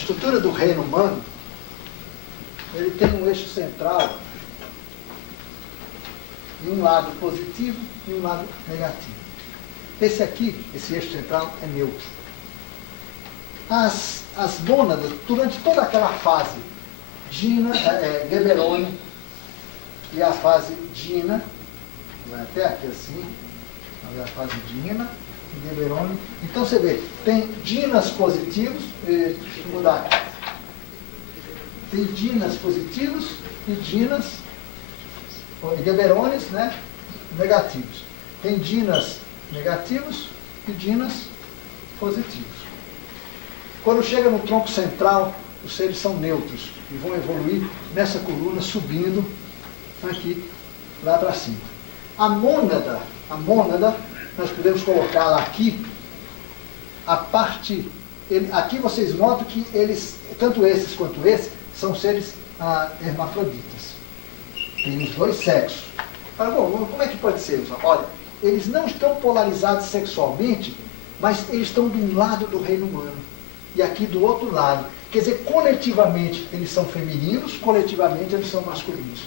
estrutura do reino humano, ele tem um eixo central e um lado positivo e um lado negativo. Esse aqui, esse eixo central, é neutro. As mônadas, durante toda aquela fase Geberone e a fase Dina, vai até aqui assim, a fase Dina e Geberone. Então você vê, tem dinas positivos, deixa eu mudar aqui. Tem dinas positivos e dinas, Geberones, né, negativos. Tem dinas negativos e dinas positivos. Quando chega no tronco central, os seres são neutros e vão evoluir nessa coluna, subindo aqui, lá para cima. A mônada, nós podemos colocá-la aqui, a parte, aqui vocês notam que eles, tanto esses quanto esse, são seres hermafroditas. Tem os dois sexos. Mas, bom, como é que pode ser? Olha, eles não estão polarizados sexualmente, mas eles estão de um lado do reino humano e aqui do outro lado. Quer dizer, coletivamente eles são femininos, coletivamente eles são masculinos.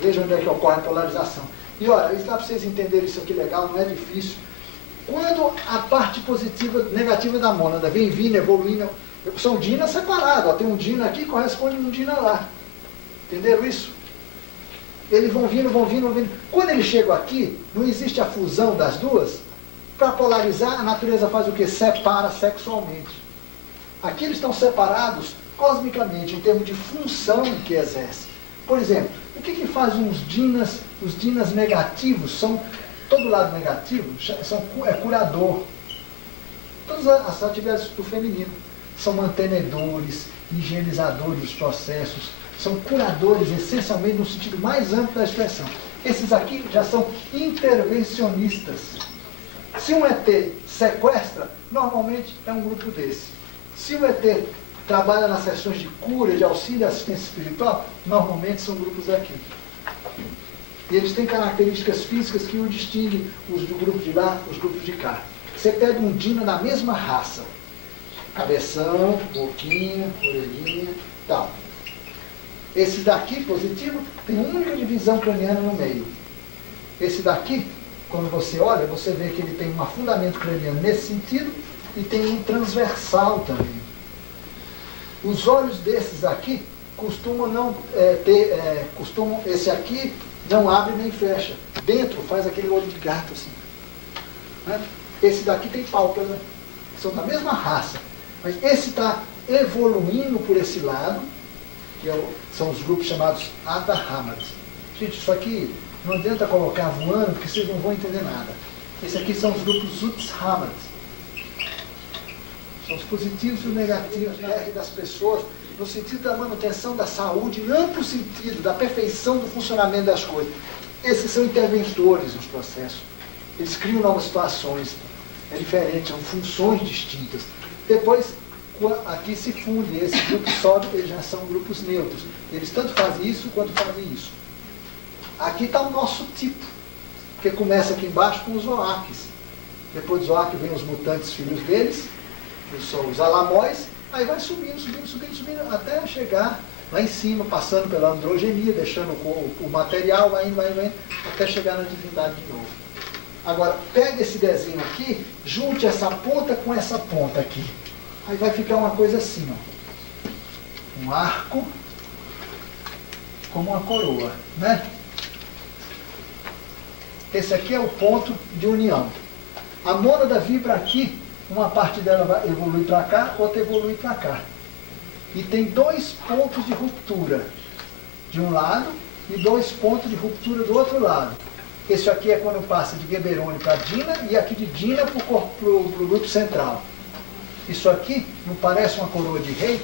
Veja onde é que ocorre a polarização. E olha, isso dá para vocês entenderem isso aqui legal, não é difícil. Quando a parte positiva, negativa da mônada vem vindo, evoluindo, são dinas separados. Tem um dina aqui, corresponde a um dina lá. Entenderam isso? Eles vão vindo, vão vindo, vão vindo. Quando eles chegam aqui, não existe a fusão das duas. Para polarizar, a natureza faz o quê? Separa sexualmente. Aqui eles estão separados cosmicamente, em termos de função que exercem. Por exemplo, o que faz os dinas negativos? Todo lado negativo é curador. Todas as atividades do feminino são mantenedores, higienizadores dos processos, são curadores, essencialmente, no sentido mais amplo da expressão. Esses aqui já são intervencionistas. Se um ET sequestra, normalmente é um grupo desse. Se o ET trabalha nas sessões de cura, de auxílio e assistência espiritual, normalmente são grupos aqui. E eles têm características físicas que o distinguem, os do grupo de lá, os grupos de cá. Você pega um dina da mesma raça, cabeção, boquinha, orelhinha, tal. Esse daqui, positivo, tem uma única divisão craniana no meio. Esse daqui, quando você olha, você vê que ele tem um afundamento craniano nesse sentido e tem um transversal também. Os olhos desses aqui costumam não esse aqui não abre nem fecha. Dentro faz aquele olho de gato assim. Né? Esse daqui tem pálpebra, são da mesma raça. Mas esse está evoluindo por esse lado, que são os grupos chamados Adahamat. Gente, isso aqui não adianta colocar voando, porque vocês não vão entender nada. Esse aqui são os grupos Utshamat. São os positivos e os negativos das pessoas, no sentido da manutenção da saúde, em amplo sentido, da perfeição do funcionamento das coisas. Esses são interventores nos processos. Eles criam novas situações. É diferente, são funções distintas. Depois, aqui se funde, esse grupo sobe, eles já são grupos neutros. Eles tanto fazem isso quanto fazem isso. Aqui está o nosso tipo, que começa aqui embaixo com os Oakes. Depois dos Oakes vem os mutantes filhos deles, que são os Alamóis, aí vai subindo, até chegar lá em cima, passando pela androgenia, deixando o material, vai indo, até chegar na divindade de novo. Agora, pega esse desenho aqui, junte essa ponta com essa ponta aqui. Aí vai ficar uma coisa assim, ó. Um arco, como uma coroa, né? Esse aqui é o ponto de união. A mônada vibra aqui, uma parte dela vai evoluir para cá, outra evolui para cá. E tem dois pontos de ruptura, de um lado, e dois pontos de ruptura do outro lado. Esse aqui é quando passa de Geberone para Dina, e aqui de Dina para o grupo central. Isso aqui não parece uma coroa de rei?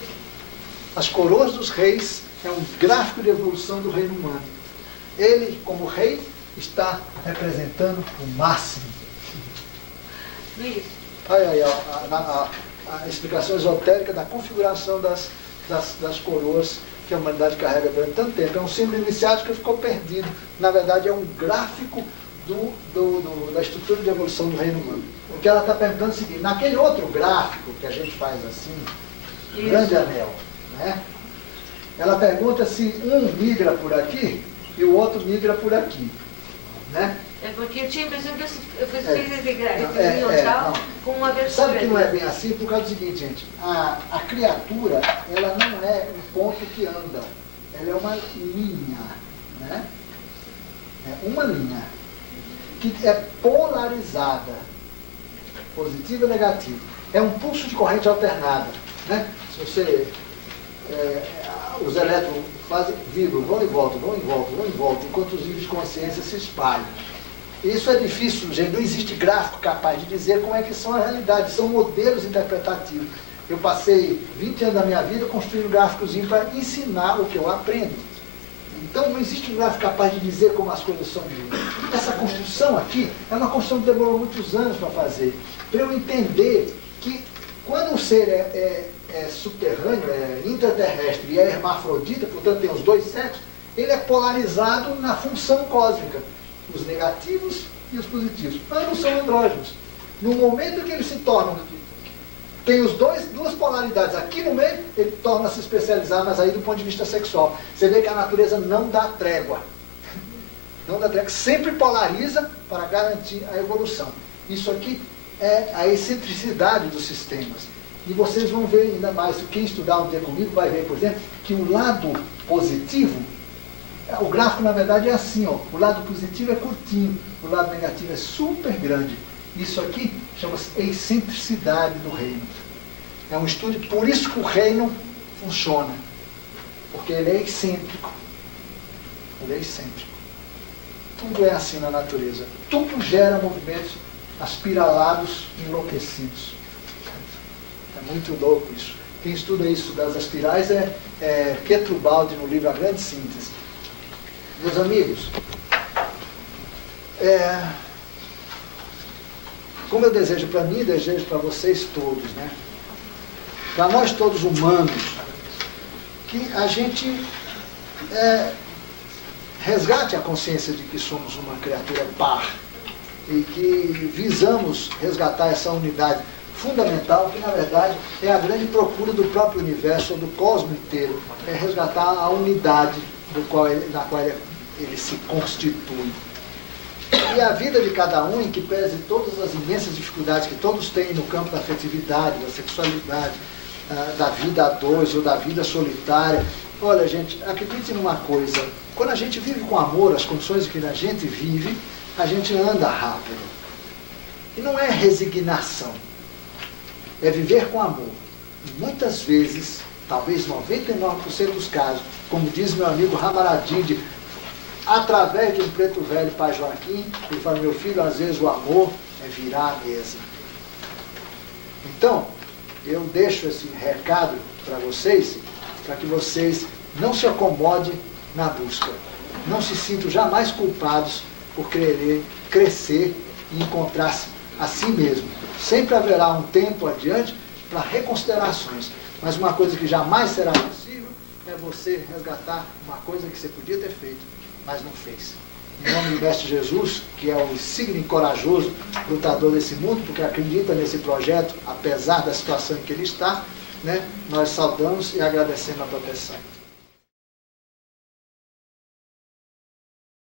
As coroas dos reis é um gráfico de evolução do reino humano. Ele, como rei, está representando o máximo. Luiz. Aí, a explicação esotérica da configuração das coroas que a humanidade carrega durante tanto tempo. É um símbolo iniciático que ficou perdido. Na verdade, é um gráfico da estrutura de evolução do reino humano. O que ela está perguntando é o seguinte: naquele outro gráfico que a gente faz assim, um grande anel. Né? Ela pergunta se um migra por aqui e o outro migra por aqui. Né? É porque eu tinha a impressão que eu fiz esse horizontal com uma abertura. Sabe que não é bem assim por causa do seguinte, gente. A criatura, ela não é um ponto que anda. Ela é uma linha. Né? É uma linha que é polarizada. Positivo e negativo. É um pulso de corrente alternada. Né? Se você... os elétrons vibram, vão e voltam, vão e voltam, vão e voltam, enquanto os níveis de consciência se espalham. Isso é difícil, gente. Não existe gráfico capaz de dizer como é que são as realidades. São modelos interpretativos. Eu passei 20 anos da minha vida construindo gráficozinho para ensinar o que eu aprendo. Então não existe um gráfico capaz de dizer como as coisas são mesmo. Essa construção aqui é uma construção que demorou muitos anos para fazer. Para eu entender que quando um ser é subterrâneo, é intraterrestre e é hermafrodita, portanto tem os dois sexos, ele é polarizado na função cósmica. Os negativos e os positivos. Ambos são andrógenos. No momento que eles se tornam, tem os duas polaridades aqui no meio, ele torna-se especializado, mas aí do ponto de vista sexual. Você vê que a natureza não dá trégua. Não dá trégua. Sempre polariza para garantir a evolução. Isso aqui é a excentricidade dos sistemas. E vocês vão ver ainda mais. Quem estudar um dia comigo vai ver, por exemplo, que o lado positivo, o gráfico na verdade é assim, ó, o lado positivo é curtinho, o lado negativo é super grande. Isso aqui chama-se excentricidade do reino. É um estudo, por isso que o reino funciona. Porque ele é excêntrico. Ele é excêntrico. Tudo é assim na natureza. Tudo gera movimentos aspiralados, enlouquecidos. É muito louco isso. Quem estuda isso das espirais é Quetrubaldi no livro A Grande Síntese. Meus amigos, como eu desejo para mim, desejo para vocês todos, né? Para nós todos humanos, que a gente resgate a consciência de que somos uma criatura par e que visamos resgatar essa unidade fundamental, que na verdade é a grande procura do próprio universo, ou do cosmos inteiro, é resgatar a unidade na qual ele se constitui. E a vida de cada um, em que pese todas as imensas dificuldades que todos têm no campo da afetividade, da sexualidade, da vida a dois ou da vida solitária. Olha, gente, acredite numa coisa, quando a gente vive com amor, as condições em que a gente vive, a gente anda rápido. E não é resignação, é viver com amor. E muitas vezes, talvez 99% dos casos, como diz meu amigo Ramaradindi, através de um preto velho, pai Joaquim, ele fala: meu filho, às vezes o amor é virar a mesa. Então, eu deixo esse recado para vocês, para que vocês não se acomodem na busca. Não se sintam jamais culpados por querer crescer e encontrar-se a si mesmo. Sempre haverá um tempo adiante para reconsiderações. Mas uma coisa que jamais será possível é você resgatar uma coisa que você podia ter feito, mas não fez. Em nome do Mestre Jesus, que é o insigne e corajoso lutador desse mundo, porque acredita nesse projeto, apesar da situação em que ele está, né, nós saudamos e agradecemos a proteção.